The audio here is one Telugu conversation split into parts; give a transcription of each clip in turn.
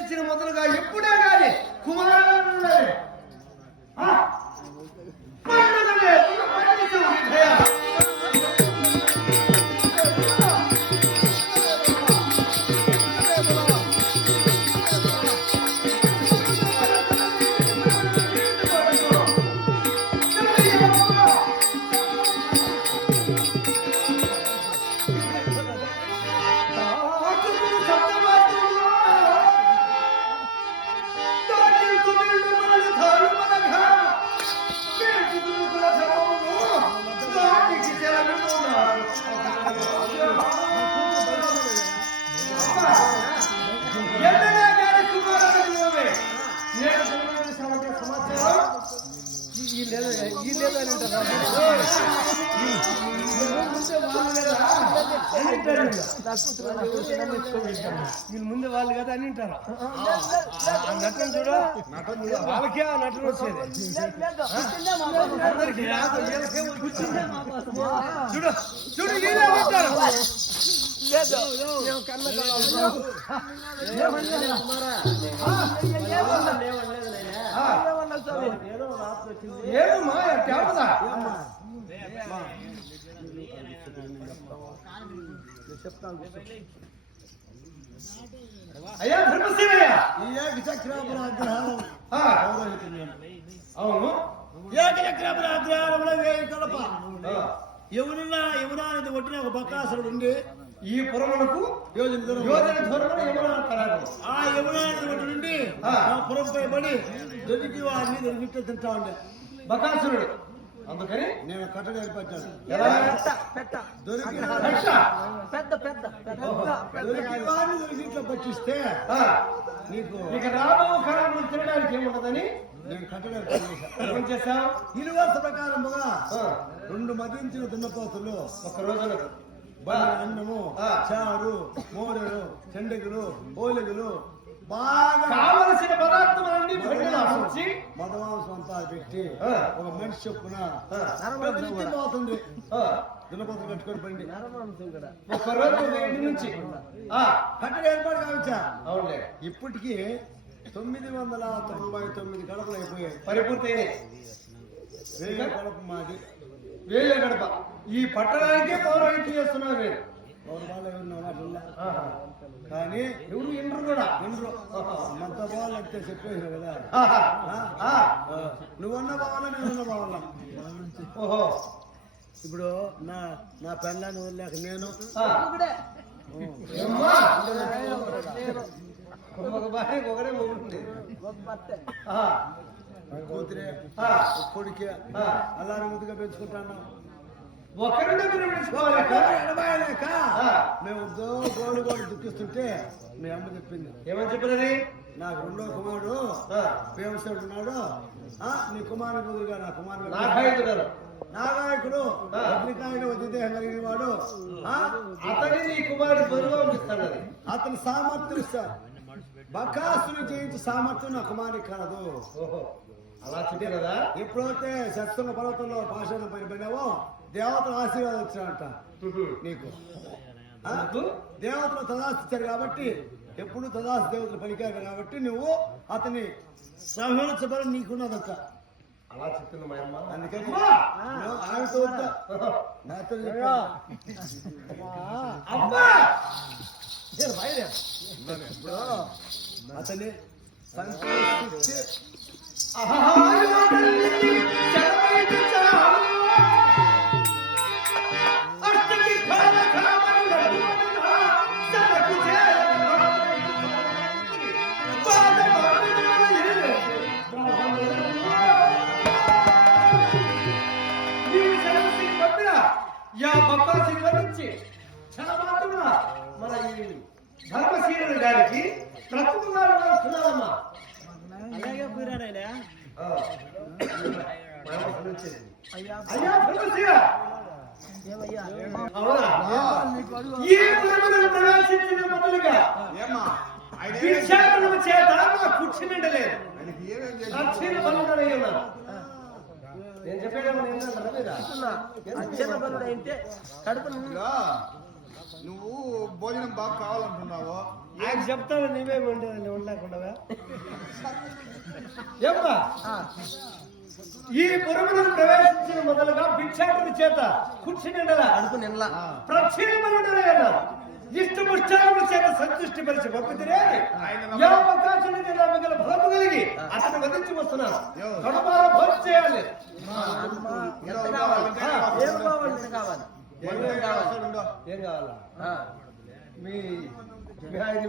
ప్రవేశించిన మొదలుగా ఎప్పుడే కానీ కుమారుడు వీళ్ళు ముందే వాళ్ళు కదా అని వింటారు. నటన చూడు, వాళ్ళకే ఆ నటన వచ్చేది. చూడు చూడు వీళ్ళే ఉంటారు. ఏమమ్మా కేవదా అయ్యా ధర్మశీలయ్య అవును యమునా అనేది ఒట్టిన ఒక బక్కాసురుడు ఉండి ఈ పురమునకు యోజన దూరంలో యమునా అంటారు. ఆ యమునా ఒట్టి నుండి పురంపై పడి దొరికి వాడిని దొరికి తింటా ఉండే బకాసురుడు. అందుకని నేను కట్టడ ఏర్పడ్డాను. దొరికి వాడిని ఇట్లా పట్టిస్తే నీకు ఇక రాబో కాలంలో తినడానికి ఏముండదని నేను కట్టడ ఏర్పాటు చేశాను. ఇరువర్ష ప్రకారముగా 2 మదించిన దున్నపోతులు ఒక రోజున అన్నము, చారు, మోరెలు, చెండగులు, పోలిగులు బాగా కావలసిన పదార్థాలన్నీ మదమాంసం అంతా పెట్టి ఒక మనిషి చొప్పున పోతుంది. దున్నపోతులు కట్టుకొని పండి ఒక రోజు నుంచి కట్టడ ఏర్పాటు కావచ్చా? అవునులే. ఇప్పటికీ 999 గడపలు అయిపోయాయి, పరిపూర్తి అయినాయి. 1000 గడప మాది, 1000 గడప. ఈ పట్టణానికే పౌరాణికి చేస్తున్నారు మీరు. కానీ ఎవరు ఇండ్రు కూడా ఇండ్రు మంత బావాలంటే చెప్పేసిన కదా. నువ్వన్న బావాలా నేనున్న బావాలా? ఓహో ఇప్పుడు నా పెళ్ళాన్ని వదిలేక నేను ఒకడే కూతురే కొడుకే అలానే ముద్దుగా పెంచుకుంటాను. ఎడబాయలేక మేము గోడు దుఃఖిస్తుంటే మీ అమ్మ చెప్పింది. ఏమని చెప్పినది? నాకు 2వ కుమారుడు పేమసేవుడు ఉన్నాడు, నీ కుమారుడు బదులుగా నా కుమారుడు నాగాయకుడు అగ్నికాయుడు వదిదేహం కలిగిన వాడు అతని నీ కుమారుడు బరువు ఇస్తాడు. అతని సామర్థ్యం ఇస్తాడు. బకాసుని జయించే సామర్థ్యం నా కుమారుడికి కలదు. అలా చెప్పే కదా. ఎప్పుడైతే సత్సంగ పర్వతంలో పాషాణం పైన పడినావో దేవతల ఆశీర్వాదం వచ్చినట్ట నీకు. దేవతలు తదాస్తి ఇచ్చారు కాబట్టి ఎప్పుడు తదాస్తి దేవతలు పలికారు కాబట్టి నువ్వు అతని సంహరించబడి నీకున్నదంట. అలా చెప్తుంది మా అమ్మ. అందుకని ఆమెతో నాతో అతన్ని సంతోషించి మన ఈ ధర్మశీలుడు గారికి ప్రతికుమారు వస్తున్నారమ్మా. అలాగే పోయినాడైనా అయ్యా ధర్మశీల అవునా? ఈ పురములను ప్రవేశించిన మొదలుగా భిక్షాటనము చేత నా కుర్చీ నిండలేదు. అక్షీణ బలుడై ఉన్నారు. నేను చెప్పేదేమో ఏంటంటారా? అక్షర బలుడు అంటే కడుపు నువ్వు భోజనం బాగా కావాలంటున్నావు. ఆయన చెప్తాను నీవేమి ఉండేది ఉండకుండా ఏమ్మా ఈ పురమును ప్రవేశించిన మొదలుగా భిక్షాటన చేత కూర్చునిండలా అడుగు నిన్నలా ప్రక్షీణమనుండలేదా ఇష్టముష్టాముల చేత సంతృష్టి పరిచి పంపితే యావకాశానికి మిగల ఫలము కలిగి అతను వదిలించి వస్తున్నాను. కడపార భోజనం చేయాలి. ఎంత కావాలి? ఏం కావాలి? ఎంత కావాలి? ఏం కావాలా? మీ ఆయన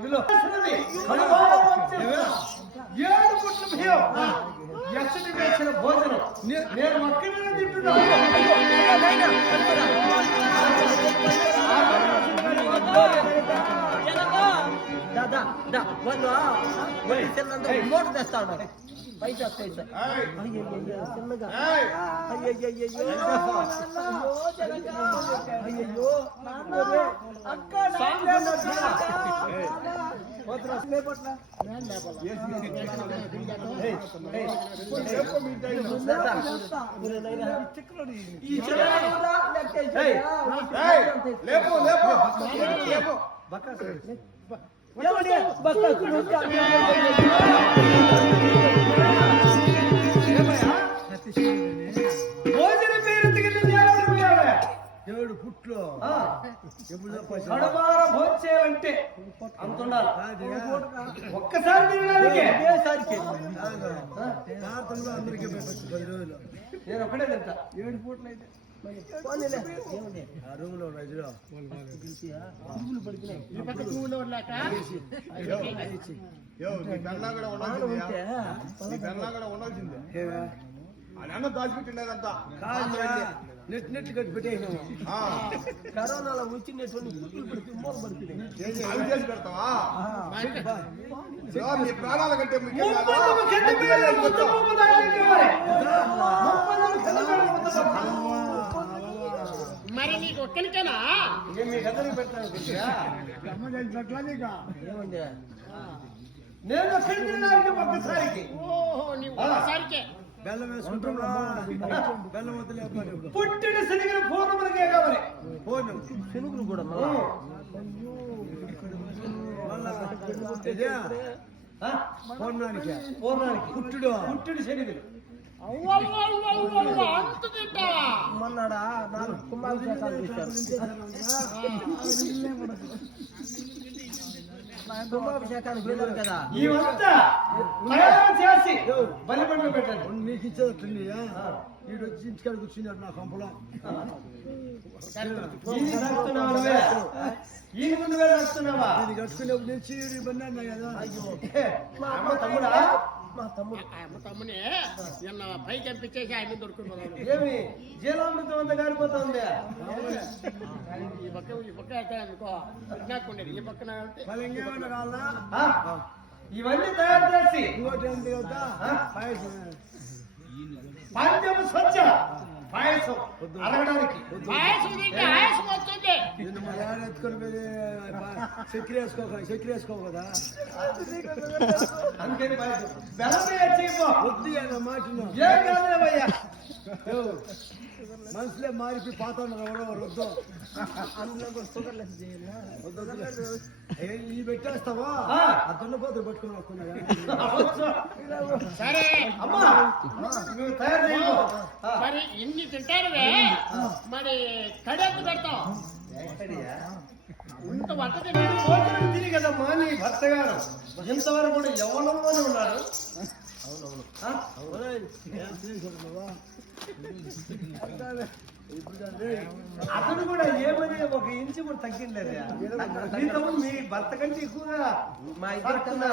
7 పుట్ల భయం ఎచ్చటి వేసిన భోజనం నేను ఒక్కడే తింటున్నా. మోటు తెస్తాడు పైసా పైసా లేపు లేపు లేపు భోజన పేరు 7 పుట్లు కడబార భోజనం చేయాలంటే అంత ఉండాలి. ఒక్కసారి తినడానికి అందరికీ పెట్టచ్చు 10 రోజులు. నేను ఒకటే తింటా. 7 పూట్లు అయితే ఆ రూమ్ లో ఉండాల్సిందే అని అన్న దాచిపెట్టిండేదంతా నెట్ నెట్ కట్టి పెట్టేసినాము. కరోనాలో వచ్చినటువంటి పుట్టులు పడితే మూల పడిపోయినాయి. అవి చేసి పెడతావా? మీ ప్రాణాల కంటే మరి నీకు ఒక్కరికేనా? ఏమండి నేను ఒక్కడి తినడానికి ఒక్కసారికి ఓహో నీవు ఒక్కసారికే బెల్లం వేసుకుంటున్నా. బెల్లం వద్దులే పుట్టిన శనిగిన పూర్ణములకే కావాలి. పోను శనుగులు కూడా పూర్ణానికి పుట్టుడు పుట్టుడు శనిగులు అంత తింటావా? మొన్నాడా 4 కుంభాభిషేకాలు చేశారు. కుంభాభిషేకానికి వెళ్ళారు కదా. ఇవంతా ప్రయాణం చేసి బలిపండ్లు పెట్టండి. నీకు ఇచ్చేటట్టుంది. వీడు వచ్చి ఇంటికాడ కూర్చున్నాడు నా కంపలో. ఈ ముందు వేళ వస్తున్నావా? ఇది కట్టుకునేప్పుడు నుంచి ఇవన్నీ అన్నా కదా. అమ్మ తమ్ముడా? మా తమ్ముడు అమ్మ తమ్మునే నిన్న పైకి పంపించేసి ఆయన దొరుకుతున్నాను. ఏమి జీలామృతం అంతా కారిపోతా ఉంది. ఈ పక్క అయితే అనుకో నాకుండేది ఈ పక్కన అంటే మళ్ళీ ఇంకేమన్నా కావాలా? ఇవన్నీ తయారు చేసి ఇంకోటి ఏంటి కదా పాయసం. పంచమ స్వచ్ఛ పాయసం అరగడానికి పాయసం తింటే ఆయాసం వస్తుంది. నిన్ను మా డాడీ ఎత్తుకొని పోయి చక్కెర వేసుకో కదా. అందుకని పాయసం బెల్లం చేయబో వద్దు అన్న మాట ఏం కాదులేవయ్యా. మనసులే మారిపోయి పాత ఉన్నారు వద్దు. అందులో కూడా షుగర్ లెస్ చేయాలా? ఈ పెట్టేస్తావా? ఆ దున్నపోతులు పట్టుకుని వస్తున్నాగా. సరే అమ్మా నువ్వు తయారు చేయబో. మరి ఇన్ని తింటారువే మరి కడెత్తు పెడతాం ఇంత వంట తింటారు. భోజనం తిని కదమ్మా నీ భర్త గారు ఇంతవరకు కూడా యవ్వనంలోనే ఉన్నాడు. అతను కూడా ఏమని 1 ఇంచు కూడా తగ్గిండదు. మీ భర్త కంటే ఎక్కువగా మా ఇద్దరు కన్నా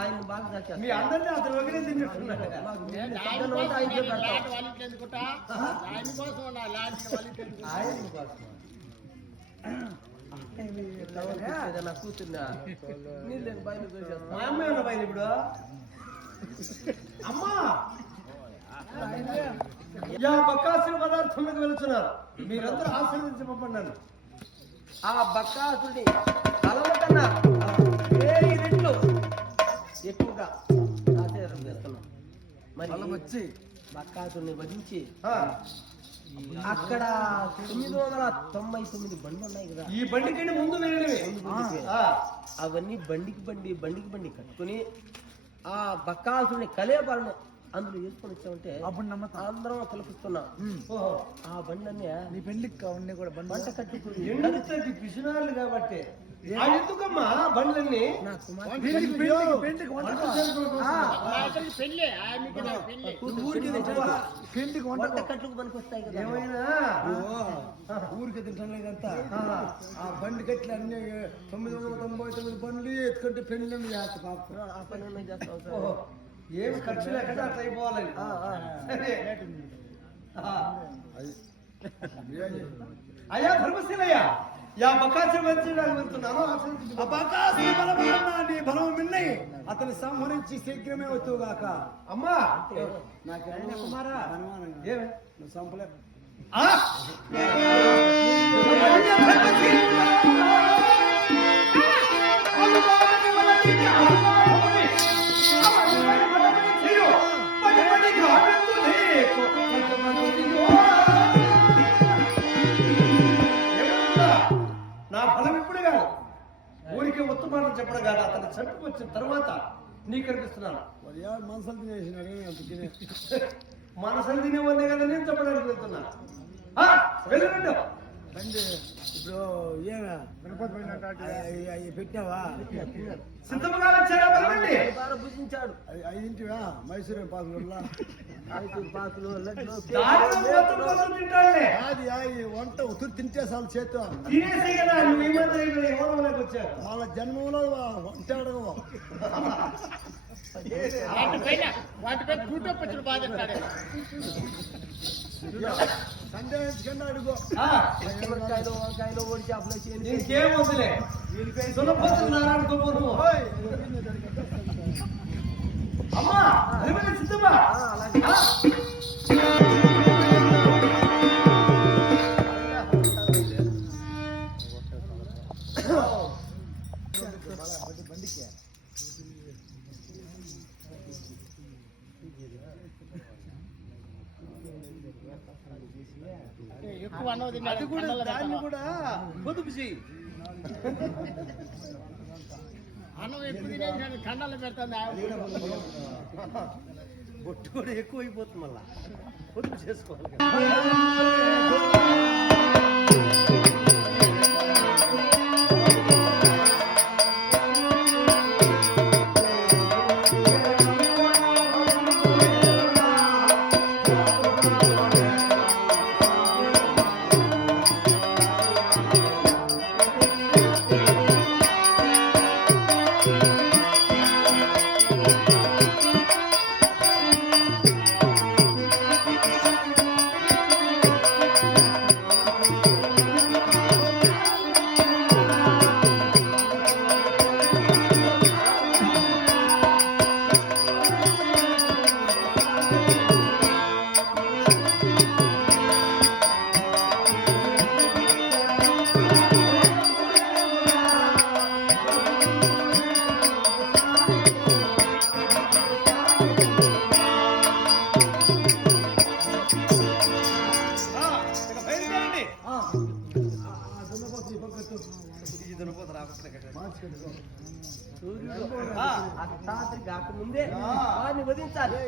ఆయన బాగా దాచారు. మీ అందరినీ అతను ఒకటే తింటున్నాడు. ఆయన కోసం లాంటి వాళ్ళకి ఎందుకుంటా ఆయన కోసం లాంటి వాళ్ళకి ఎందుకుంటా ఆయన కోసం ఏదైనా కూర్చుందా నీళ్ళు బయలు మా చూసేస్తా. అమ్మ ఉన్న పైన ఇప్పుడు అమ్మా యా బకాసుల పదార్థంలోకి వెళ్తున్నారు. మీరందరూ ఆశీర్వదించబడ్డాను. ఆ బక్కాసుడి తలల కన్నా 1000 రెట్లు ఎక్కువగా ఆశీర్వాదం చేస్తున్నాం. మరి వచ్చి బక్కాసుడిని వధించి అక్కడ 999 బండ్లు ఉన్నాయి కదా, ఈ బండికంటే ముందు వెళ్ళినవి. అవన్నీ బండికి బండి కట్టుకుని ఆ బక్కాసుని కలేపాలను అందులో వేసుకొని వచ్చామంటే అప్పుడు నమ్మకం అందరం తిలపిస్తున్నాం. ఓహో, ఆ బండి అన్నీ నీ పెళ్లికి కావండి కూడా బండి మంట కట్టుకుని ఎండుతది పిసినాళ్ళు కాబట్టి ఆ ఎందుకమ్మా బండ్లన్నీ నా కుమార్ పెళ్లికి వంట అసలు పెళ్ళి ఆమెకి నాకు పెళ్ళి పెళ్లికి వంట వంట కట్టుకు పనికి వస్తాయి కదా. ఏమైనా ఊరికి తింటలేదంతా ఆ బండి కట్లు అన్ని 999 బండ్లు ఎత్తుకుంటే పెళ్లి చేస్తా పాప ఆ పని మేము చేస్తాం సార్. ఓహో, ఏమి ఖర్చు లేకుండా అట్లా అయిపోవాలని. సరే. అయ్యా ధర్మశీలయ్యా, యా బకాసి వెళ్తున్నాను. ఆ బకాసి బలమన్నా నీ బలం మిన్నై అతని సంహరించి శీఘ్రమే వచ్చుగాక. అమ్మా నాకేమైనా కుమారా అనుమానంగా ఏమి నువ్వు సంపలే ఆ? నా ఫలం ఇప్పుడు కాదు, ఊరికే ఉత్తమాటలు చెప్పడం కాదు, అతను చంపుకు వచ్చిన తర్వాత నీకు కనిపిస్తున్నాను. మరి మనసులు తినేసినాడు అందుకనే మనసులు తినేవాడినే కదా నేను చెప్పడానికి వెళ్తున్నా. వెళ్ళండి. బండి ఇప్పుడు ఏనా అవి పెట్టావా సిద్ధముగా వచ్చారా? వెళ్ళండి. బాగా భుజించాడు. అయింటివా మైసూరు పాకులలో మైసూర్ పాకులు, లడ్లు, దారిలో మొత్తం మొత్తం తింటాడులే. అది ఈ వంట ఉతురు తింటే చాలు చేతో తినేసే కదా నువ్వు ఈ మధ్య ఇక్కడ ఎవరికి వచ్చావు. వాళ్ళ జన్మంలో వంట అడగవు వాటిపై కూటొప్పచ్చుడు బాధ సండే కన్నా అడుగు వంకాయలు ఓడి చేపలు వేసి ఇంకేం వద్దులే. సులభతున్నాను నువ్వు. అమ్మా వెళ్ళి సిద్ధమా? అలాగే బండికి ఎక్కువ అన్నది అది కూడా దాన్ని కూడా పొదుపు చెయ్యి. అన్నం ఎక్కువ తినేది కానీ కండాలు పెడుతుంది. బొట్టు కూడా ఎక్కువ అయిపోతుంది, మళ్ళా పొదుపు చేసుకోవాలి. అర్ధరాత్రి కాకముందే వారిని వధించాలి.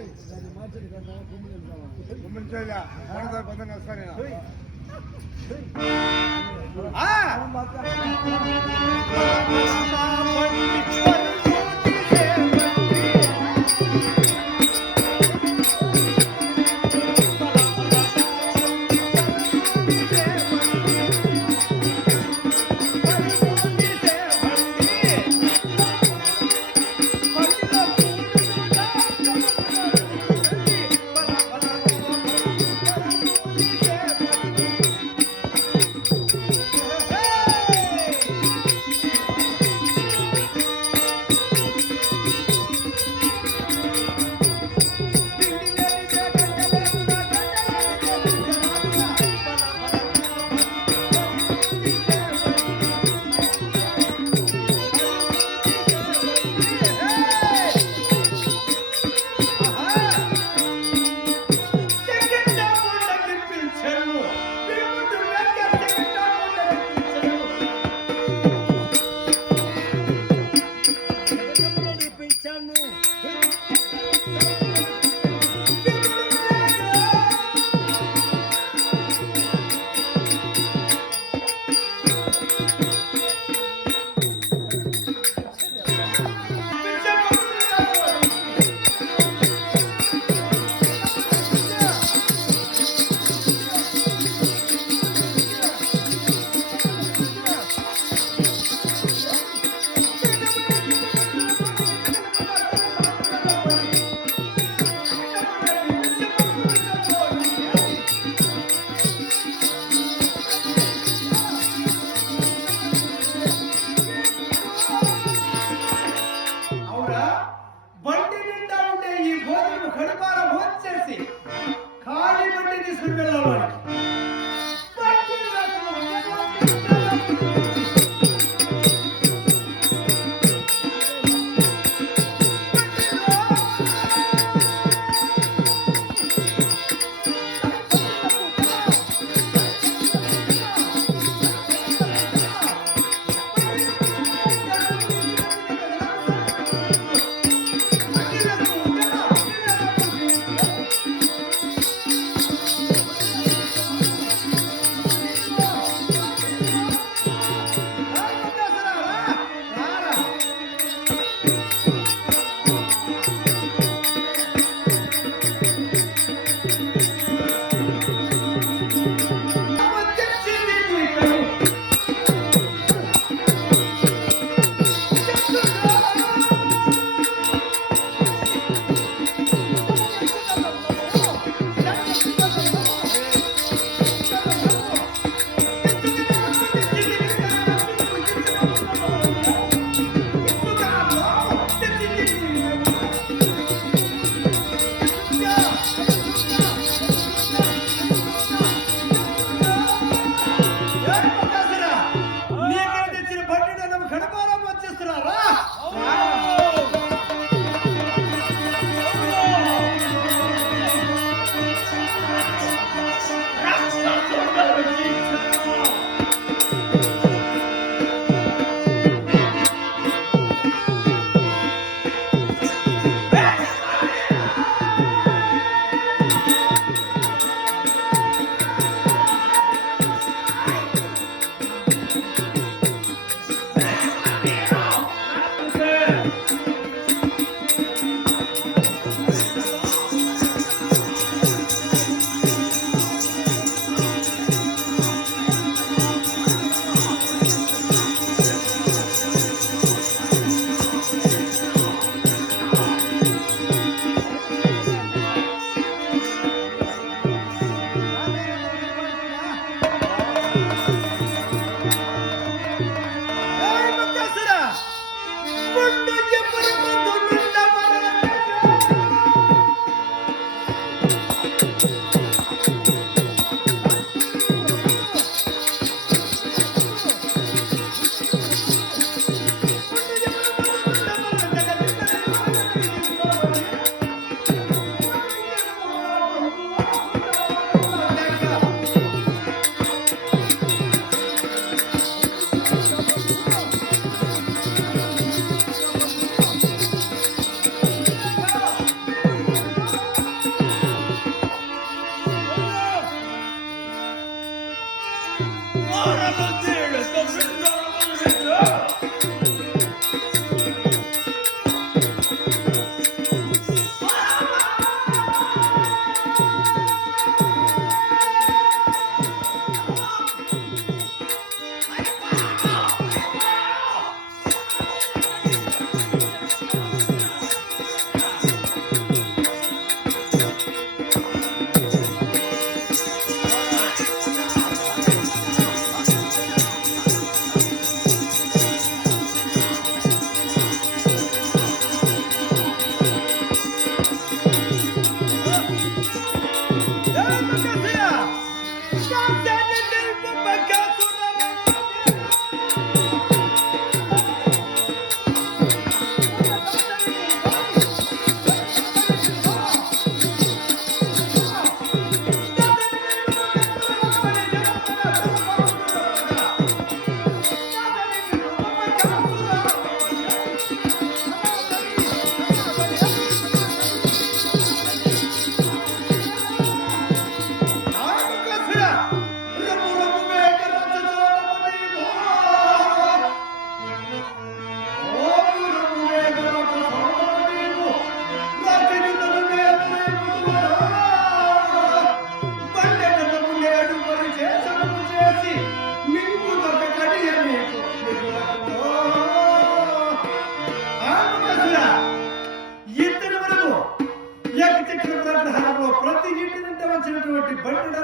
ప్రతి ఇంటి నుండి వచ్చినటువంటి బండి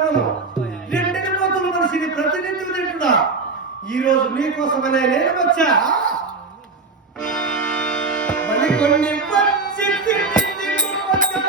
రెండిన పోతున్న మనిషిని ప్రతినిధి తింటున్నా. ఈ రోజు నీకోసమనే నేను వచ్చా. మళ్ళీ కొన్ని